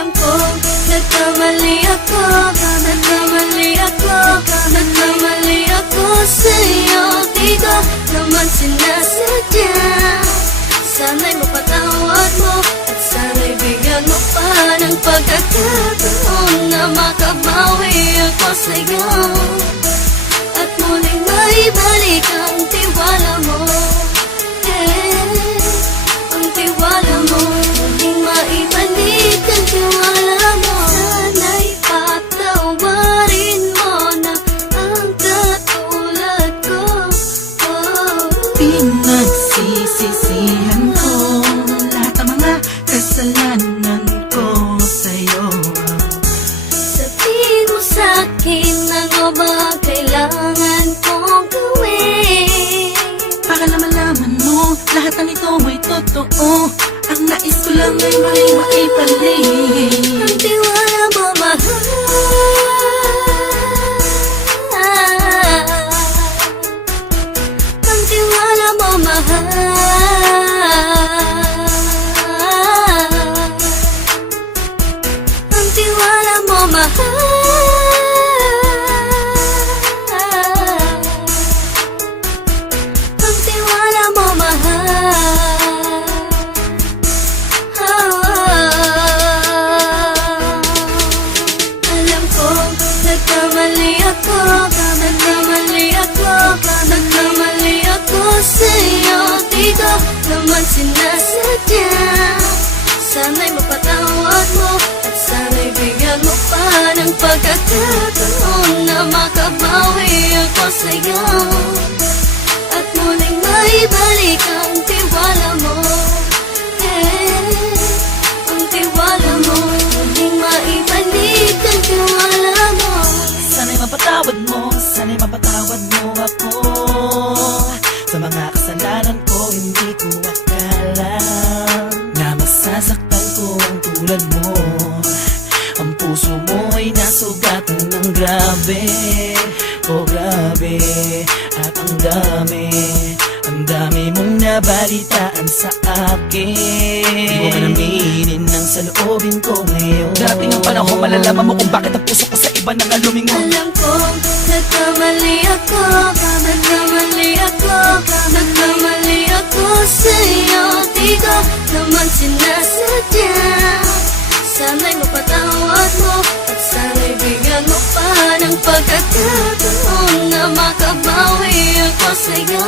Alam ko, nagkamali ako, nagkamali ako, nagkamali ako sa'yo. Di ko naman sinasadya. Sana'y mapatawad mo at sana'y bigyan mo pa ng pagkakataon na makabawi ako sa'yo at muling maibalik ang tiwala mo. Ang tiwala mo, muling maibalik ang tiwala mo. Sana'y patawarin mo na ang katulad ko. Pinagsisisihan ko lahat ng mga kasalanan ko sa'yo. Sabihin mo sa'kin ano ba kailangan kong gawin Para malaman mo lahat ng ito ay totoo. Ang nais ko lang ay maibalik ang tiwala mo, mahal. Ang tiwala mo, mahal. Ang tiwala mo, mahal. Ang tiwala mo, mahal. Alam ko, nagkamali ako, nagkamali ako, nagkamali ako sa'yo. Di ko naman sinasadya. Sana'y mapatawad mo at sana'y bigyan mo pa ng pagkakataon na makabawi ako sa'yo at muling maibalik ang tiwala mo. Ang tiwala mo, muling maibalik ang tiwala mo. Sana'y mapatawad mo ako sa mga kasalanan ko. Hindi ko akala na masasaktan ko ang tulad mo. Ang puso mo ay nasugatan ng grabe, oh grabe. At ang dami mong nabalitaan sa akin. Di mo man aminin ang saloobin ko ngayon. Darating ang panahon, malalaman mo kung bakit ang puso ko sa iba nang lumingon. Alam ko, nagkamali ako, nagkamali ako, nagkamali ako sa'yo. Di ko naman sinasadya. Sana'y mapatawad mo at sana'y bigyan mo pa ng pagkakataon na makabawi ako sa'yo